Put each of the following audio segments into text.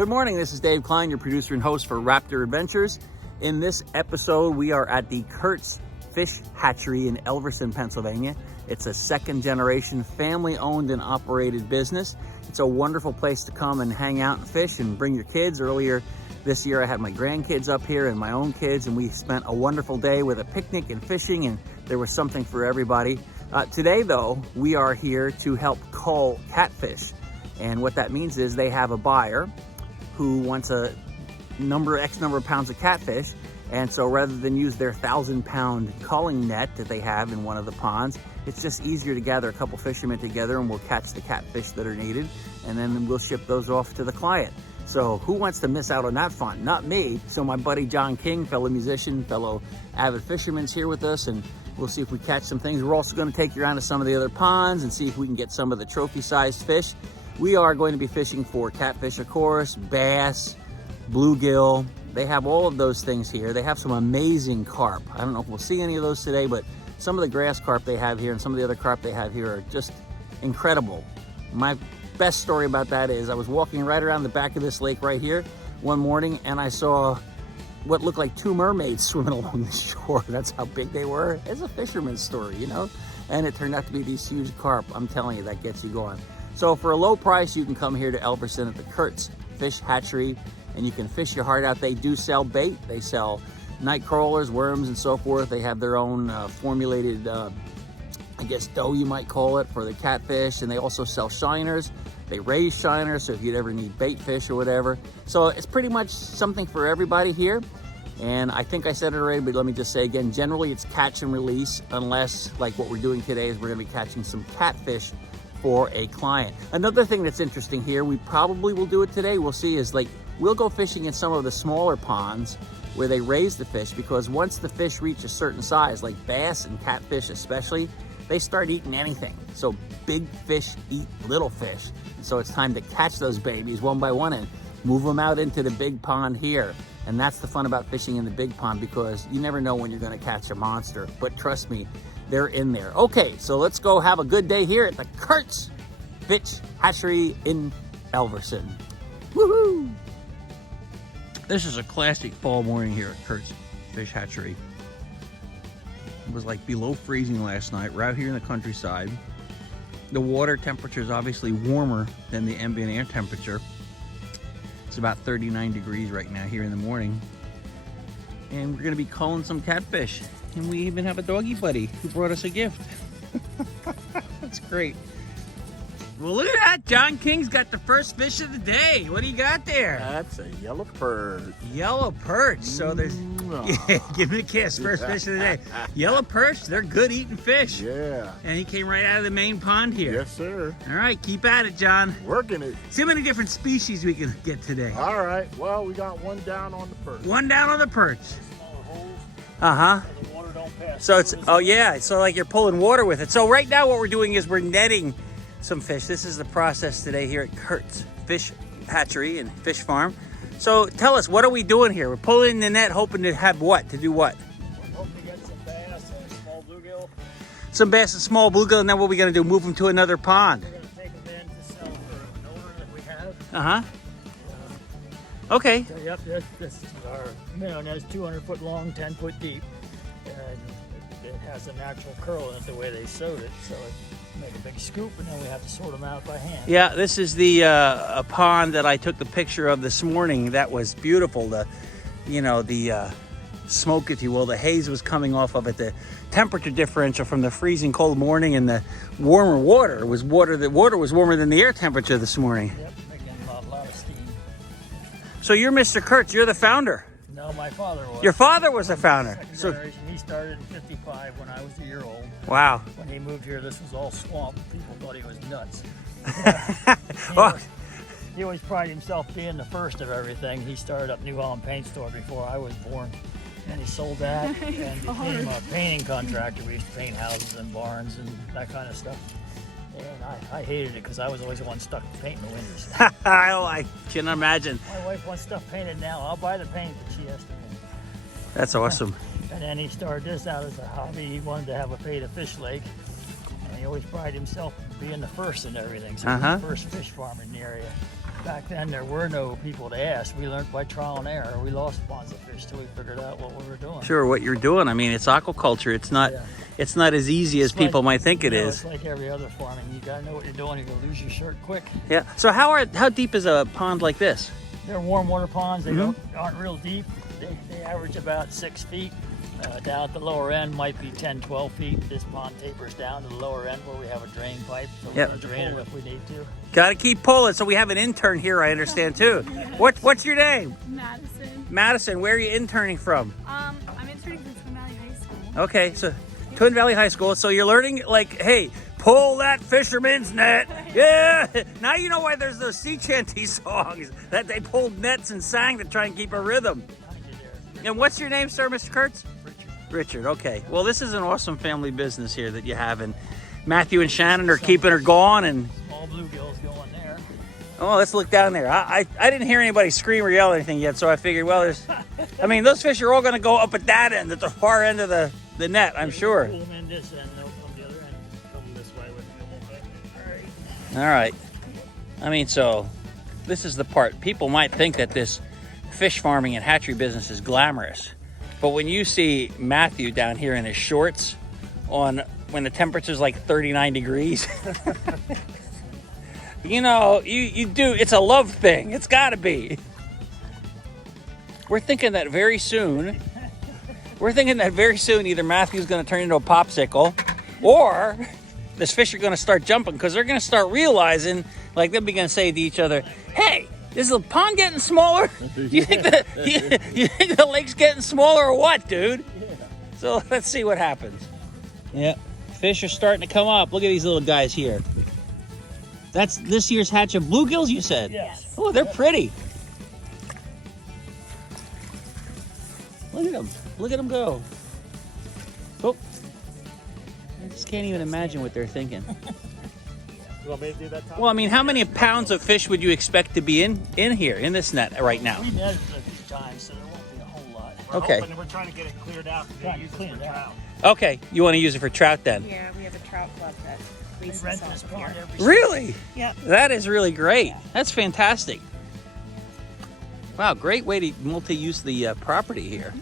Good morning, this is Dave Kline, your producer and host for RAPTR Adventures. In this episode, we are at the Kurtz Fish Hatchery in Elverson, Pennsylvania. It's a second generation family owned and operated business. It's a wonderful place to come and hang out and fish and bring your kids. Earlier this year, I had my grandkids up here and my own kids, and we spent a wonderful day with a picnic and fishing, and there was something for everybody. Today though, we are here to help cull catfish. And what that means is they have a buyer who wants X number of pounds of catfish. And so rather than use their 1,000-pound culling net that they have in one of the ponds, it's just easier to gather a couple fishermen together and we'll catch the catfish that are needed. And then we'll ship those off to the client. So who wants to miss out on that fun? Not me. So my buddy John King, fellow musician, fellow avid fisherman's here with us, and we'll see if we catch some things. We're also going to take you around to some of the other ponds and see if we can get some of the trophy-sized fish. We are going to be fishing for catfish, of course, bass, bluegill. They have all of those things here. They have some amazing carp. I don't know if we'll see any of those today, but some of the grass carp they have here and some of the other carp they have here are just incredible. My best story about that is I was walking right around the back of this lake right here one morning, and I saw what looked like two mermaids swimming along the shore. That's how big they were. It's a fisherman's story, you know? And it turned out to be these huge carp. I'm telling you, that gets you going. So for a low price, you can come here to Elverson at the Kurtz Fish Hatchery and you can fish your heart out. They do sell bait. They sell night crawlers, worms, and so forth. They have their own formulated, I guess, dough you might call it, for the catfish. And they also sell shiners. They raise shiners, so if you'd ever need bait fish or whatever. So it's pretty much something for everybody here. And I think I said it already, but let me just say again, generally it's catch and release, unless like what we're doing today is we're gonna be catching some catfish for a client. Another thing that's interesting here, we probably will do it today, we'll see, is like we'll go fishing in some of the smaller ponds where they raise the fish, because once the fish reach a certain size, like bass and catfish especially, they start eating anything. So big fish eat little fish. And so it's time to catch those babies one by one and move them out into the big pond here. And that's the fun about fishing in the big pond, because you never know when you're gonna catch a monster, but trust me, they're in there. Okay, so let's go have a good day here at the Kurtz Fish Hatchery in Elverson. Woohoo! This is a classic fall morning here at Kurtz Fish Hatchery. It was like below freezing last night. We're out here in the countryside. The water temperature is obviously warmer than the ambient air temperature. It's about 39 degrees right now here in the morning. And we're gonna be culling some catfish. And we even have a doggy buddy who brought us a gift. That's great. Well, look at that. John King's got the first fish of the day. What do you got there? That's a yellow perch. Yellow perch. So there's, yeah, give me a kiss. First fish of the day. Yellow perch, they're good eating fish. Yeah. And he came right out of the main pond here. Yes, sir. All right, keep at it, John. Working it. See how many different species we can get today. All right. Well, we got one down on the perch. One down on the perch. Smaller holes. Uh-huh. So the water don't pass. So it's, oh yeah, so like you're pulling water with it. So right now what we're doing is we're netting some fish. This is the process today here at Kurtz Fish Hatchery and Fish Farm. So tell us, what are we doing here? We're pulling the net hoping to have what? To do what? We're hoping to get some bass and small bluegill. Some bass and small bluegill, and then what are we gonna do? Move them to another pond? We're gonna take them in to sell for an owner that we have. Uh-huh. Okay. So, yep, this is our minnow net. It's 200-foot long, 10-foot deep. And it has a natural curl in it the way they sewed it. So it make a big scoop, and then we have to sort them out by hand. Yeah, this is the a pond that I took the picture of this morning. That was beautiful. The, you know, the smoke, if you will, the haze was coming off of it. The temperature differential from the freezing cold morning and the warmer water was water. The water was warmer than the air temperature this morning. Yep, making a lot of steam. So you're Mr. Kurtz. You're the founder. No, my father was. Your father was the founder. Second So generation. He started in '55 when I was a year old. wow. When he moved here, this was all swamp. People thought he was nuts. Oh. He always prided himself being the first of everything. He started up New Holland Paint Store before I was born. And he sold that and became a painting contractor. We used to paint houses and barns and that kind of stuff. And I hated it because I was always the one stuck painting the windows. I can imagine. My wife wants stuff painted now. I'll buy the paint, but she has to paint. That's awesome. And then he started this out as a hobby. He wanted to have a bait fish lake. And he always prided himself being the first in everything. So he was the first fish farmer in the area. Back then, there were no people to ask. We learned by trial and error. We lost ponds of fish till we figured out what we were doing. Sure, what you're doing. I mean, it's aquaculture. It's not. Yeah. It's not as easy as people might think it is. It's like every other farming. You gotta know what you're doing. You're gonna lose your shirt quick. Yeah. So how deep is a pond like this? They're warm water ponds. They aren't real deep. They average about 6 feet. Down at the lower end might be 10, 12 feet. This pond tapers down to the lower end where we have a drain pipe, so we can drain it if we need to. Got to keep pulling. So we have an intern here, I understand, too. What's your name? Madison. Madison, where are you interning from? I'm interning from Twin Valley High School. Okay, so Twin Valley High School. So you're learning, like, hey, pull that fisherman's net. Yeah. Now you know why there's those sea shanty songs that they pulled nets and sang to try and keep a rhythm. And what's your name, sir, Mr. Kurtz? Richard, okay. Well, this is an awesome family business here that you have, and Matthew and Shannon are keeping her going. And small bluegills going there. oh, let's look down there. I didn't hear anybody scream or yell or anything yet, so I figured, well, there's, I mean, those fish are all going to go up at that end, at the far end of the net, I'm sure. Pull them in this end, they'll come the other end. Come this way with me a little bit. All right. I mean, so this is the part. People might think that this fish farming and hatchery business is glamorous. But when you see Matthew down here in his shorts when the temperature's like 39 degrees, you know, you do, it's a love thing. It's gotta be. We're thinking that very soon either Matthew's gonna turn into a popsicle or this fish are gonna start jumping because they're gonna start realizing, like they'll be gonna say to each other, hey, is the pond getting smaller? You think the lake's getting smaller or what, dude? Yeah. So let's see what happens. Yeah, fish are starting to come up. Look at these little guys here. That's this year's hatch of bluegills, you said? Yes. Oh, they're pretty. Look at them. Look at them go. Oh, I just can't even imagine what they're thinking. You want me to do that, Tom? Well, I mean, how many pounds of fish would you expect to be in here, in this net right now? We netted it a few times, so there won't be a whole lot. Okay. We're trying to get it cleared out. Trying to clean it out. Okay, you want to use it for trout then? Yeah, we have a trout club that We leases rent us this out pond here. every Really? Yep. That is really great. That's fantastic. Wow, great way to multi-use the property here.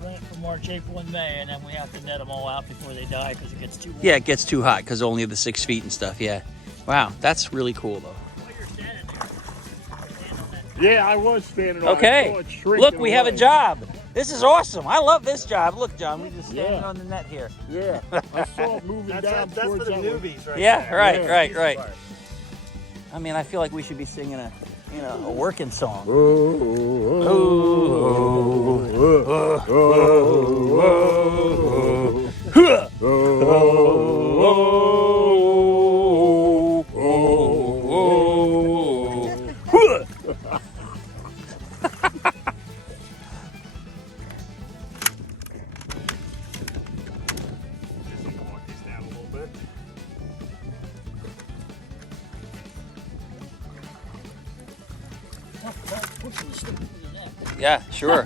We rent it for March, April, and May, and then we have to net them all out before they die because it gets too warm. Yeah, it gets too hot because only the 6 feet and stuff, yeah. Wow, that's really cool though. While you're standing there, stand on that. Yeah, I was standing on it. I Okay, saw it shrinking look, we have a away. job. This is awesome. I love this job. Look, John, we just standing on the net here. Yeah, I saw it moving down That's towards for the that way. newbies, right? Yeah, right, Yeah. right, right. I mean, I feel like we should be singing a working song. Just walk this down a little bit. Pushing the stick through the net. Yeah, sure.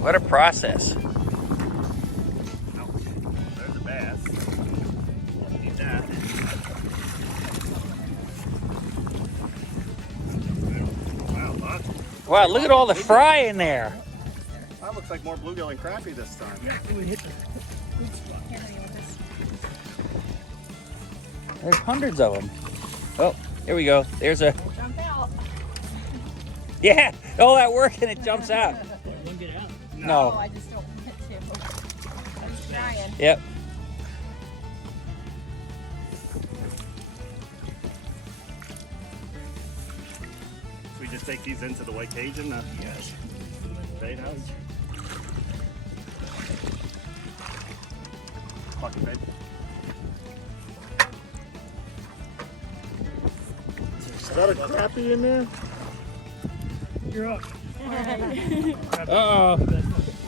What a process. There's a bass. Need that. Wow, lots. Wow, look at all the fry in there. That looks like more bluegill and crappie this time. There's hundreds of them. Oh, here we go. There's a, Jump out. yeah, all that work and it jumps out. Didn't get out. Oh, No, I just don't want to. I'm just trying. yep. So we just take these into the white cage and yes. Bait house. Bucket bait. Is that a crappie in there? You're up. Uh-oh.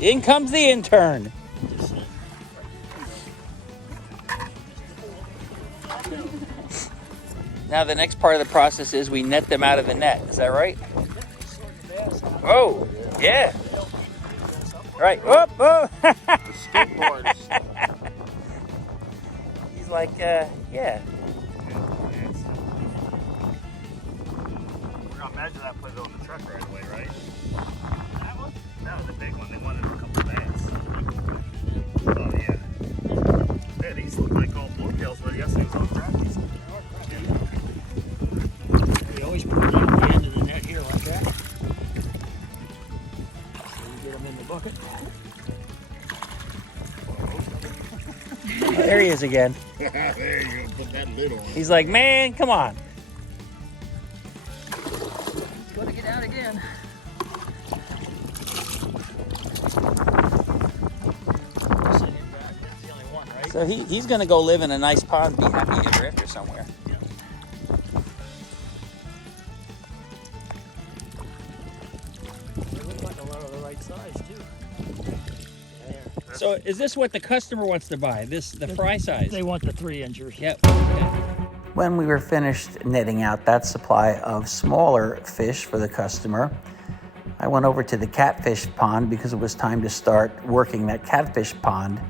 In comes the intern. Now the next part of the process is we net them out of the net. Is that right? Oh, yeah. Right. Whoop, whoop. Skateboards. He's like, yeah. We're gonna measure that, put it on the truck right away, right? That one? That was a big one. They wanted a couple bags. Oh yeah. Yeah, these look like all bluegills, but yesterday was all crappies. We always put it at the end of the net here like that. So we get them in the bucket. There he is again. There you go. Put that lid on. He's like, man, come on. It's gonna get out again. Send him back. That's the only one, right? So he's going to go live in a nice pond, be happy in a drifter somewhere. They look like a lot of the right size too. There. So is this what the customer wants to buy? The fry size? They want the 3-inchers. Yep. Okay. When we were finished netting out that supply of smaller fish for the customer, I went over to the catfish pond because it was time to start working that catfish pond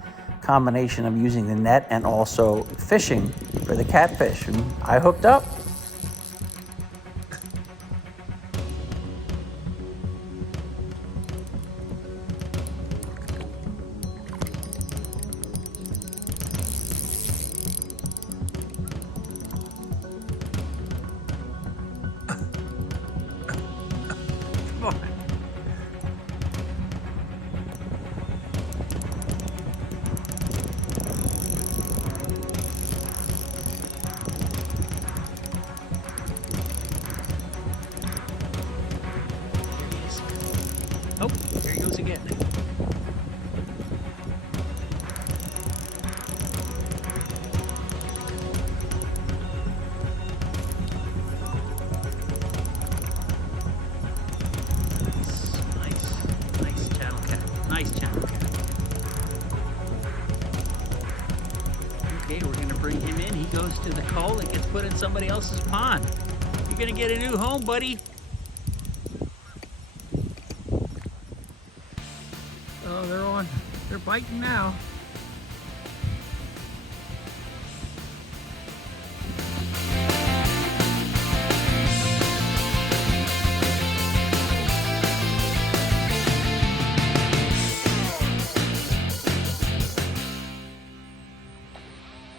combination of using the net and also fishing for the catfish. And I hooked up. Oh, there he goes again. Nice channel cat. Nice channel cat. Okay, we're gonna bring him in. He goes to the cull that gets put in somebody else's pond. You're gonna get a new home, buddy. Oh, they're biting now.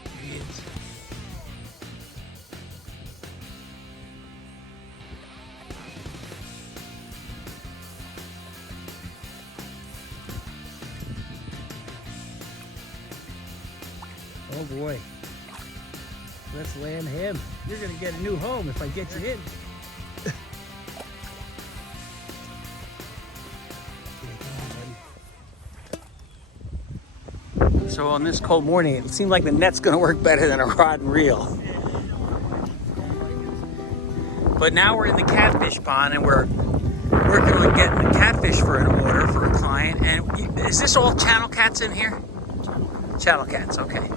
There he is. Oh boy. Let's land him. You're gonna get a new home if I get you in. So on this cold morning, it seemed like the net's gonna work better than a rod and reel. But now we're in the catfish pond and we're working on getting a catfish for an order for a client. And is this all channel cats in here? Channel cats, okay.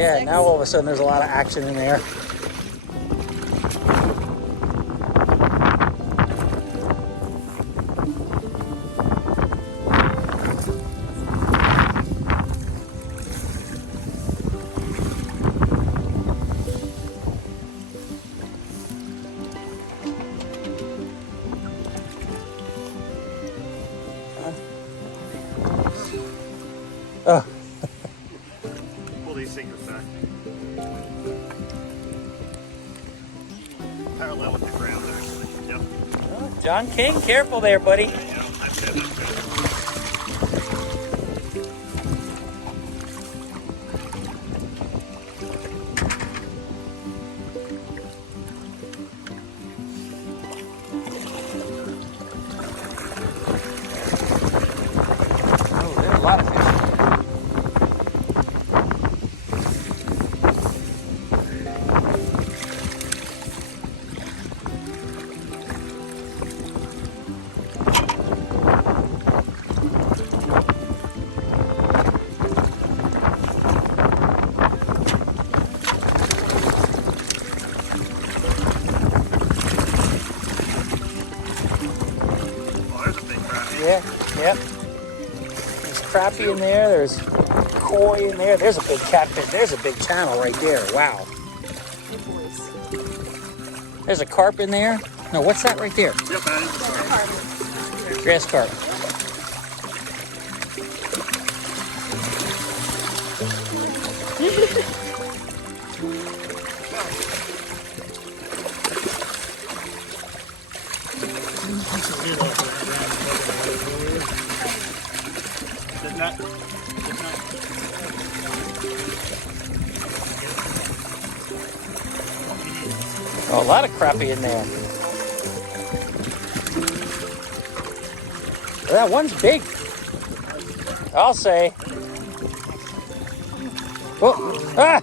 Yeah, Six. now all of a sudden there's a lot of action in there. Oh, Pull these things back. Parallel with the ground, actually. Yep. John King, careful there, buddy. Yeah, that's it. That's it. Oh, there's a lot of fish. Oh, there's a big crappie. Yeah, yep. There's crappie in there. There's koi in there. There's a big catfish. There's a big channel right there. Wow. Good boys. There's a carp in there. No, what's that right there? Yep, that is the start. Grass carp. Didn't that? Didn't that? Oh, a lot of crappie in there. That one's big. I'll say. Oh, ah!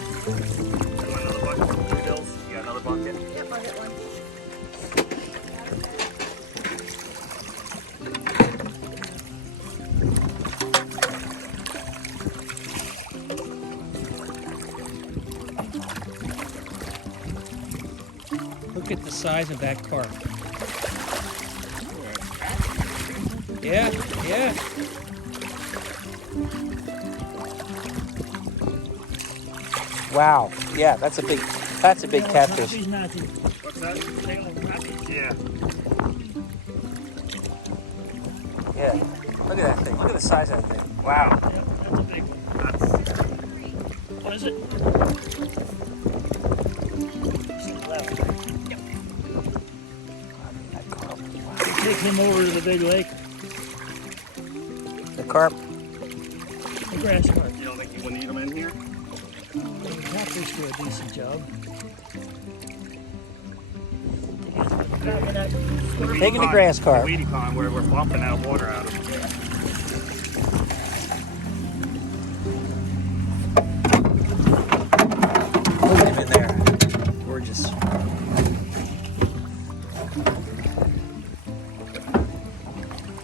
Another bucket for bluegills. You got another bucket? Yep, I'll get one. Look at the size of that carp. Yeah, yeah. Wow. Yeah, that's a big catfish. Matthew. What's that? Yeah. Yeah. Look at that thing. Look at the size of that thing. Wow. Yep, that's a big one. That's What is it? Some left. That carp. Wow. Take him over to the big lake. The carp. The grass carp. you don't think you wouldn't eat them in here? The catfish do a decent job. Taking the grass carp. Weedy pond where we're pumping out water out of it. Look at him in there. Gorgeous.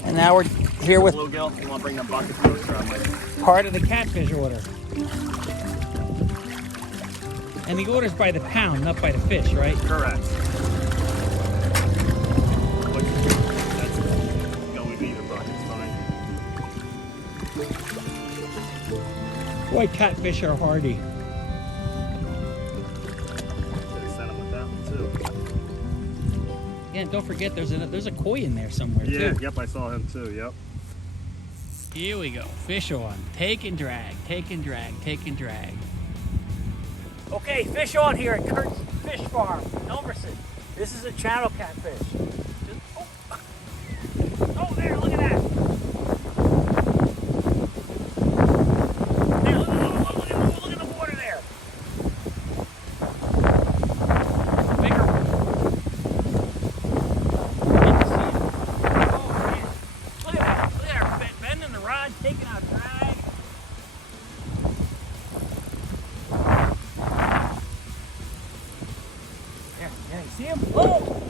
And now we're here with Bluegill, you want to bring them buckets to us? Or I might. part of the catfish order. And the order's by the pound, not by the fish, right? Correct. That's going with either bucket's fine. White catfish are hardy. Should have sent them with that one too. Yeah, and don't forget there's a koi in there somewhere Yeah, too. yep, I saw him too, yep. Here we go. Fish on. Take and drag, take and drag, take and drag. Okay, fish on here at Kurtz Fish Farm, Elverson. This is a channel catfish. Oh, there, look at that. There, look at the water there. Bigger one. Good to see it. Oh, man. Look at that. Look at her bending the rod, taking out drag. Yeah, you see him? Oh!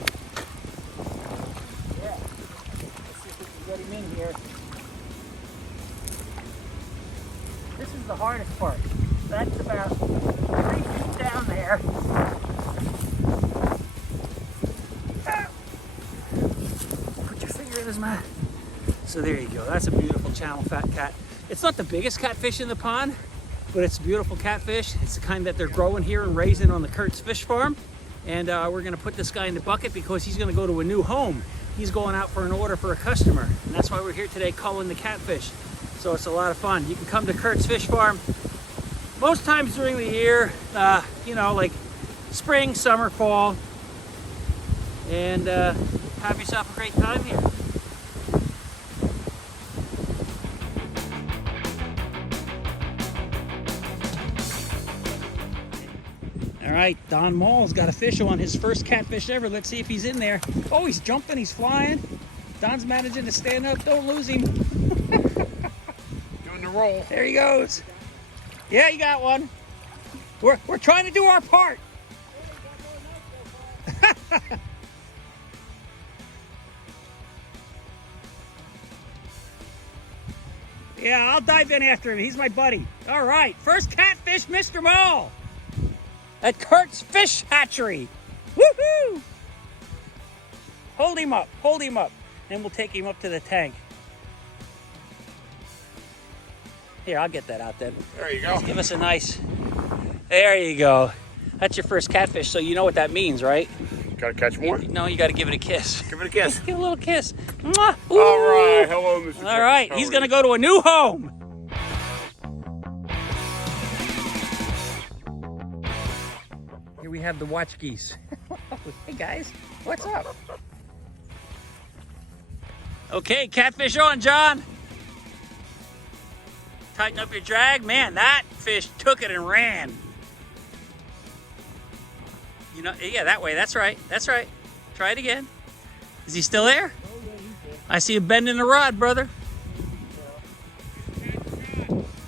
hardest part. That's about 3 feet down there. Put your finger in his mouth. So there you go. That's a beautiful channel fat cat. It's not the biggest catfish in the pond, but it's a beautiful catfish. It's the kind that they're growing here and raising on the Kurtz Fish Farm. And we're gonna put this guy in the bucket because he's gonna go to a new home. He's going out for an order for a customer. And that's why we're here today culling the catfish. So it's a lot of fun. You can come to Kurtz Fish Farm most times during the year, you know, like spring, summer, fall, and have yourself a great time here. All right, Don Moll's got a fish on, his first catfish ever. Let's see if he's in there. Oh, he's jumping, he's flying. Don's managing to stand up. Don't lose him. Doing the roll. There he goes. Yeah, you got one. We're trying to do our part. Yeah, I'll dive in after him. He's my buddy. All right, first catfish, Mr. Moll at Kurtz Fish Hatchery. Woohoo! Hold him up, then we'll take him up to the tank. Here, I'll get that out then. There you go. Let's give us a nice, there you go. That's your first catfish, so you know what that means, right? Gotta catch more. No, you gotta give it a kiss. Give it a kiss. Give it a little kiss. Mwah! All right. Hello, Mr. All right, he's gonna go to a new home. Here we have the watch geese. Hey guys, what's up? Okay, catfish on, John. Tighten up your drag. Man, that fish took it and ran. You know, yeah, that way. That's right. That's right. Try it again. Is he still there? I see him bending the rod, brother.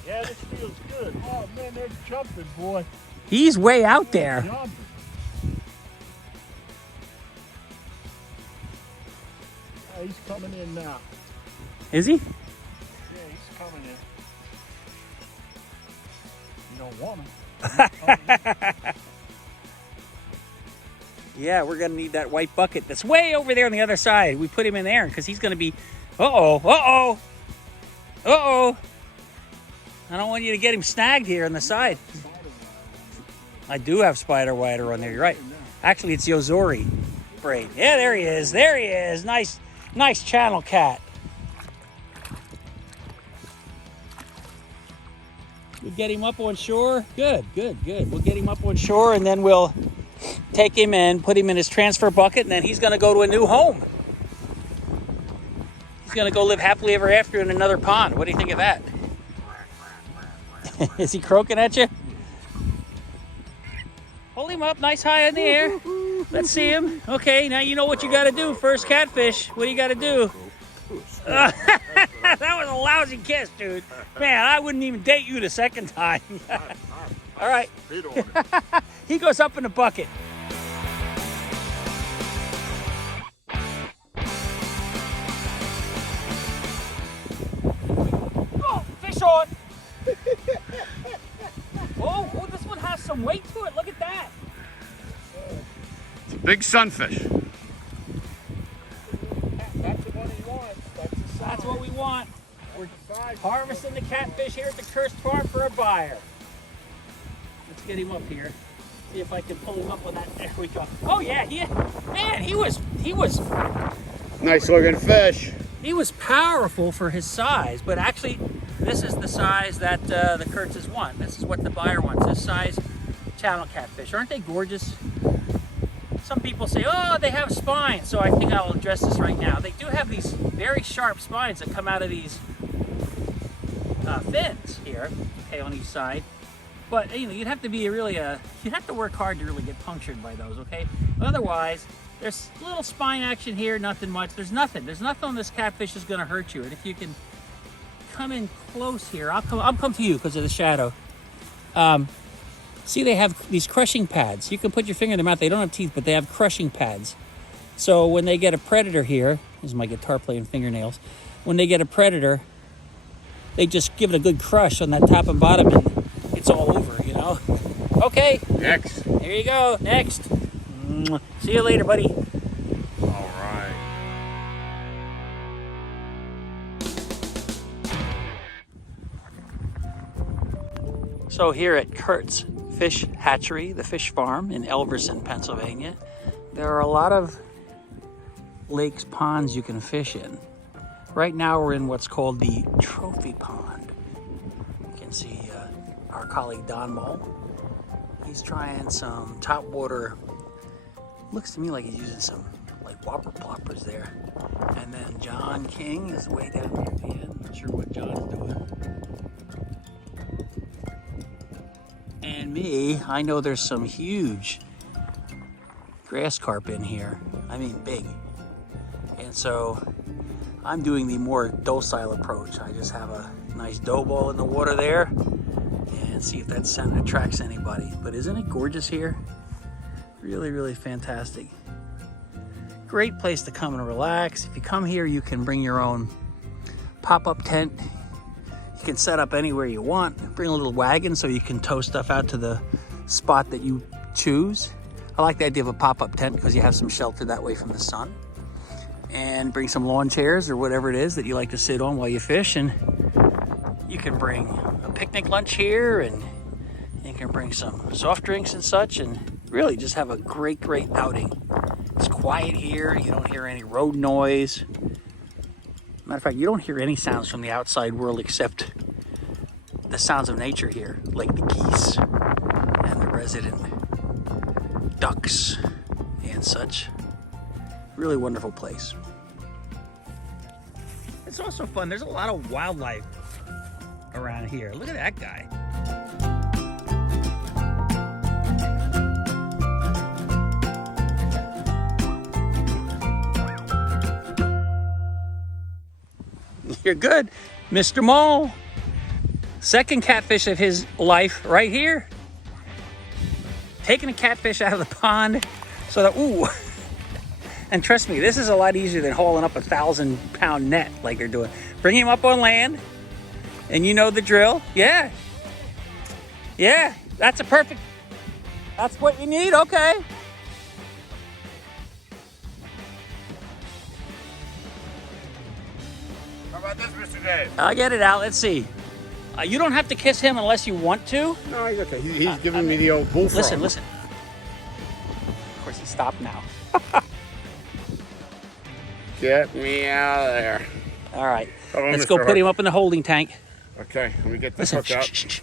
Yeah, this feels good. Oh, man, they're jumping, boy. He's way out there. Jumping. Yeah, he's coming in now. Is he? Yeah, he's coming in. You don't want him. Yeah, we're gonna need that white bucket that's way over there on the other side. We put him in there because he's gonna be, uh-oh. I don't want you to get him snagged here on the side. I do have spider wider on there, you're right. Actually, it's the Ozori braid. Yeah, there he is, Nice channel cat. We get him up on shore. Good. We'll get him up on shore and then we'll take him in, put him in his transfer bucket, and then he's gonna go to a new home. He's gonna go live happily ever after in another pond. What do you think of that? Is he croaking at you? Hold him up nice high in the air. Let's see him. Okay, now you know what you gotta do. First catfish, what do you gotta do? That was a lousy kiss, dude. Man, I wouldn't even date you the second time. All right. He goes up in the bucket. Oh, fish on. Oh, this one has some weight to it. Look at that. It's a big sunfish. That's the one he wants. That's what we want. We're harvesting the catfish here at the Kurtz Farm for a buyer. Let's get him up here. See if I can pull him up on that. There we go. Oh yeah, man, he was Nice looking fish. he was powerful for his size, but actually this is the size that the Kurtzes want. This is what the buyer wants, this size channel catfish. Aren't they gorgeous? Some people say, oh, they have spines, so I think I'll address this right now. They do have these very sharp spines that come out of these fins here, okay, on each side. But you know, you'd have to be really you'd have to work hard to really get punctured by those, okay? Otherwise, there's little spine action here, nothing much. There's nothing on this catfish that's gonna hurt you. And if you can come in close here, I'll come to you because of the shadow. See, they have these crushing pads. You can put your finger in their mouth. They don't have teeth, but they have crushing pads. So when they get a predator here, this is my guitar playing fingernails. When they get a predator, they just give it a good crush on that top and bottom, and it's all over, you know. Okay. Next. Here you go. Next. See you later, buddy. All right. So here at Kurtz Fish Hatchery, the fish farm in Elverson, Pennsylvania, there are a lot of lakes, ponds you can fish in. Right now we're in what's called the trophy pond. You can see our colleague Don Moll. He's trying some topwater. Looks to me like he's using some like whopper ploppers there. And then John King is way down here at the end. Not sure what John is doing. And me, I know there's some huge grass carp in here. I mean big. And so I'm doing the more docile approach. I just have a nice dough ball in the water there and see if that scent attracts anybody. But isn't it gorgeous here? Really, really fantastic. Great place to come and relax. If you come here, you can bring your own pop-up tent. You can set up anywhere you want. Bring a little wagon so you can tow stuff out to the spot that you choose. I like the idea of a pop-up tent because you have some shelter that way from the sun. And bring some lawn chairs or whatever it is that you like to sit on while you fish. And you can bring a picnic lunch here, and you can bring some soft drinks and such, and really just have a great, great outing. It's quiet here. You don't hear any road noise. Matter of fact, you don't hear any sounds from the outside world except the sounds of nature here, like the geese and the resident ducks and such. Really wonderful place. It's also fun. There's a lot of wildlife around here. Look at that guy. You're good, Mr. Moll. Second catfish of his life right here. Taking a catfish out of the pond so that, ooh. And trust me, this is a lot easier than hauling up a 1,000-pound net like they're doing. Bring him up on land, and you know the drill. Yeah. Yeah, that's what you need, okay. How about this, Mr. Dave? I'll get it out, let's see. You don't have to kiss him unless you want to. No, he's okay. He's giving me the old bullfrog. Listen, listen. Of course, he stopped now. Get me out of there. All right, Come on, let's Mr. go put Hook. him up in the holding tank. Okay, let me get this Listen, hook up. shh, shh, shh.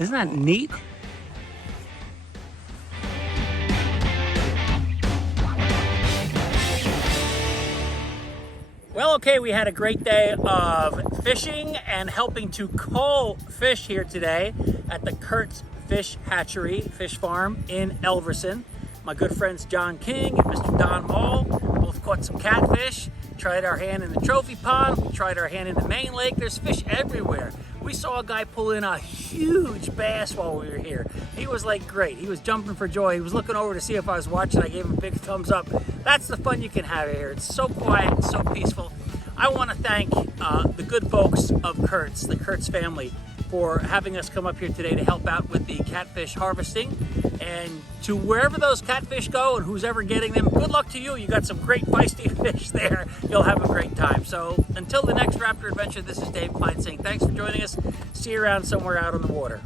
Isn't that neat? Well, okay, we had a great day of fishing and helping to cull fish here today at the Kurtz Fish Hatchery Fish Farm in Elverson. My good friends John King and Mr. Don Moll both caught some catfish, tried our hand in the trophy pond, we tried our hand in the main lake. There's fish everywhere. We saw a guy pull in a huge bass while we were here. He was like great. He was jumping for joy. He was looking over to see if I was watching. I gave him a big thumbs up. That's the fun you can have here. It's so quiet, so peaceful. I want to thank the good folks of Kurtz, the Kurtz family, for having us come up here today to help out with the catfish harvesting. And to wherever those catfish go and who's ever getting them, good luck to you. You got some great feisty fish there. You'll have a great time. So until the next Raptor Adventure, this is Dave Kline saying thanks for joining us. See you around somewhere out on the water.